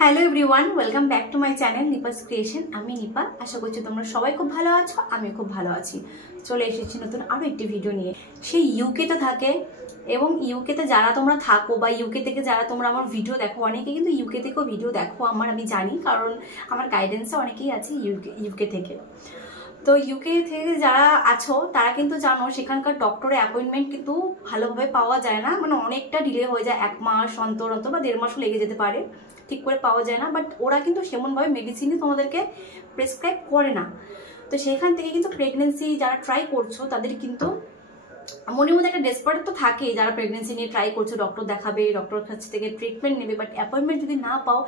Hello everyone, welcome back to my channel নিপাস creation. আমি নিপা। আশা করছি তোমরা সবাই খুব ভালো আছো, আমি খুব ভালো আছি। চলে এসেছি নতুন আরও একটি ভিডিও নিয়ে। সেই ইউকেতে থাকে এবং ইউকেতে যারা তোমরা থাকো বা ইউকে থেকে যারা তোমরা আমার ভিডিও দেখো, অনেকে কিন্তু ইউকে থেকেও ভিডিও দেখো আমি জানি, কারণ আমার গাইডেন্সে অনেকেই আছে ইউকে থেকে। তো ইউকে থেকে যারা আছো তারা কিন্তু জানো সেখানকার ডক্টরের অ্যাপয়েন্টমেন্ট কিন্তু ভালোভাবে পাওয়া যায় না, মানে অনেকটা ডিলে হয়ে যায়, 1 মাস অন্তর বা 1.5 মাসও লেগে যেতে পারে, ঠিক করে পাওয়া যায় না। বাট ওরা কিন্তু সেমনভাবে মেডিসিনই তোমাদেরকে প্রেসক্রাইব করে না। তো সেখান থেকে কিন্তু প্রেগনেন্সি যারা ট্রাই করছো তাদের কিন্তু মনের মধ্যে একটা ডেসপারেট তো থাকেই, যারা প্রেগনেন্সি নিয়ে ট্রাই করছো, ডক্টর দেখাবে, ডক্টর কাছ থেকে ট্রিটমেন্ট নেবে, বাট অ্যাপয়েন্টমেন্ট যদি না পাও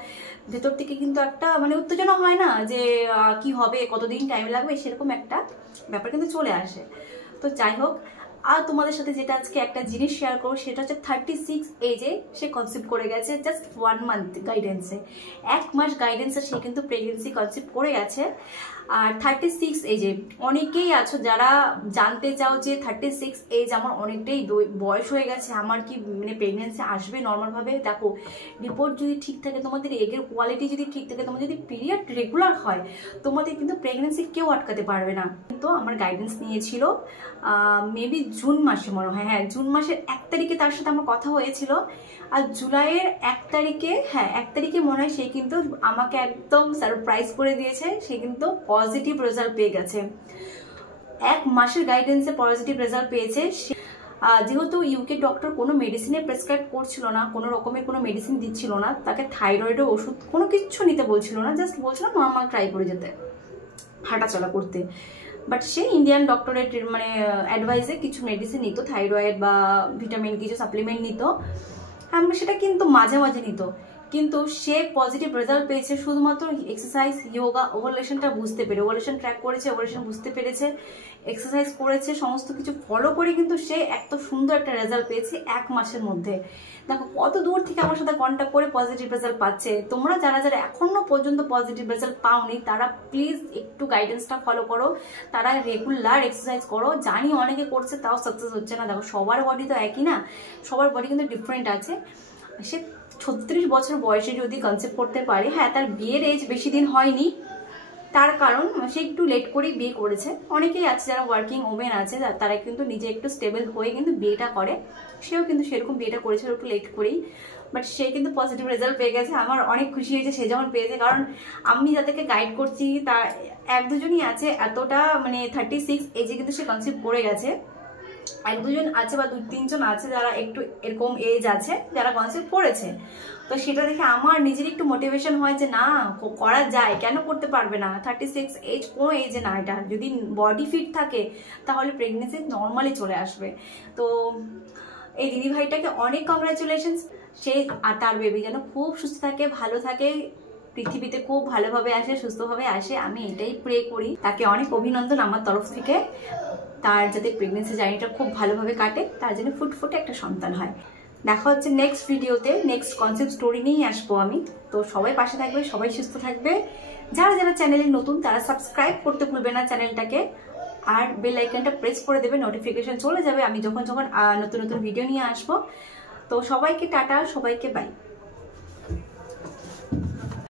ভেতর থেকে কিন্তু একটা উত্তেজনা হয় না যে কি হবে, কতদিন টাইম লাগবে, সেরকম একটা ব্যাপার কিন্তু চলে আসে। তো যাই হোক, আর তোমাদের সাথে যেটা আজকে একটা জিনিস শেয়ার করবো সেটা হচ্ছে 36 এজে সে কনসেপ্ট করে গেছে, জাস্ট 1 মান্থ গাইডেন্সে, 1 মাস গাইডেন্সে সে কিন্তু প্রেগনেন্সি কনসেপ্ট করে গেছে। আর 36 এজে অনেকেই আছো যারা জানতে চাও যে 36 এজ আমার অনেকটাই বয়স হয়ে গেছে, আমার কি প্রেগনেন্সি আসবে নর্মালভাবে। দেখো, রিপোর্ট যদি ঠিক থাকে, তোমাদের এগের কোয়ালিটি যদি ঠিক থাকে, তোমার যদি পিরিয়ড রেগুলার হয়, তোমাদের কিন্তু প্রেগনেন্সি কেউ আটকাতে পারবে না। কিন্তু আমার গাইডেন্স নিয়েছিল মেবি জুন মাসে, মনে হয়, হ্যাঁ জুন মাসের 1 তারিখে তার সাথে আমার কথা হয়েছিল। আর জুলাইয়ের 1 তারিখে, হ্যাঁ 1 তারিখে মনে হয়, সে কিন্তু আমাকে একদম সারপ্রাইজ করে দিয়েছে, সে কিন্তু পজিটিভ রেজাল্ট পেয়ে গেছে। 1 মাসের গাইডেন্সে পজিটিভ রেজাল্ট পেয়েছে। যেহেতু ইউকে ডক্টর কোনো মেডিসিনে প্রেসক্রাইব করছিল না, কোনো রকমের কোনো মেডিসিন দিচ্ছিল না, তাকে থাইরয়েডের ওষুধ কোনো কিচ্ছু নিতে বলছিল না, জাস্ট বলছিল নর্মাল ট্রাই করে যেতে, হাঁটাচলা করতে। বাট সে ইন্ডিয়ান ডক্টরের অ্যাডভাইসে কিছু মেডিসিন নিত, থাইরয়েড বা ভিটামিন কিছু সাপ্লিমেন্ট নিত, সেটা কিন্তু মাঝে মাঝে নিত। কিন্তু সে পজিটিভ রেজাল্ট পেয়েছে শুধুমাত্র এক্সারসাইজ, যোগা, ওভারলেশনটা বুঝতে পেরে, ওভারলেশন ট্র্যাক করেছে, ওভারলেশন বুঝতে পেরেছে, এক্সারসাইজ করেছে, সমস্ত কিছু ফলো করে কিন্তু সে এত সুন্দর একটা রেজাল্ট পেয়েছে 1 মাসের মধ্যে। দেখো কত দূর থেকে আমার সাথে কন্ট্যাক্ট করে পজিটিভ রেজাল্ট পাচ্ছে। তোমরা যারা যারা এখনো পর্যন্ত পজিটিভ রেজাল্ট পাওনি তারা প্লিজ একটু গাইডেন্সটা ফলো করো, তারা রেগুলার এক্সারসাইজ করো। জানি অনেকে করছে তাও সাকসেস হচ্ছে না। দেখো সবার বডি তো একই না, সবার বডি কিন্তু ডিফারেন্ট আছে। সে 36 বছর বয়সে যদি কনসেপ্ট করতে পারে, হ্যাঁ তার বিয়ের এজ বেশি দিন হয়নি, তার কারণ সে একটু লেট করেই বিয়ে করেছে। অনেকেই আছে যারা ওয়ার্কিং ওমেন আছে, তারা কিন্তু নিজে একটু স্টেবল হয়ে কিন্তু বিয়েটা করে, সেও কিন্তু সেরকম বিয়েটা করেছিল একটু লেট করেই, বাট সে কিন্তু পজিটিভ রেজাল্ট পেয়ে গেছে। আমার অনেক খুশি হয়েছে সে যখন পেয়েছে, কারণ আমি যাদেরকে গাইড করছি তার 1-2জনই আছে এতটা 36 এজে কিন্তু সে কনসেপ্ট করে গেছে। 1-2জন আছে বা 2-3জন আছে যারা একটু এরকম এজ আছে যারা কনসেপ্ট করেছে। তো সেটা দেখে আমার নিজের একটু মোটিভেশন হয় যে না, করা যায়, কেন করতে পারবে না। 36 এজ কোনো এজে না, এটা যদি বডি ফিট থাকে তাহলে প্রেগনেন্সি নর্মালি চলে আসবে। তো এই দিদিভাইটাকে অনেক কংগ্রাচুলেশনস। সে আর তার বেবি যেন খুব সুস্থ থাকে, ভালো থাকে, পৃথিবীতে খুব ভালোভাবে আসে, সুস্থভাবে আসে, আমি এটাই প্রে করি। তাকে অনেক অভিনন্দন আমার তরফ থেকে। তার যাতে প্রেগনেন্সি জার্নিটা খুব ভালোভাবে কাটে, তার জন্য ফুটফুটে একটা সন্তান হয়। দেখা হচ্ছে নেক্সট ভিডিওতে, নেক্সট কনসেপ্ট স্টোরি নিয়েই আসবো আমি। তো সবাই পাশে থাকবে, সবাই সুস্থ থাকবে। যারা যারা চ্যানেলে নতুন তারা সাবস্ক্রাইব করতে ভুলবে না চ্যানেলটাকে, আর বেল আইকনটা প্রেস করে দেবে, নোটিফিকেশন চলে যাবে আমি যখন যখন নতুন নতুন ভিডিও নিয়ে আসবো। তো সবাইকে টাটা, সবাইকে বাই।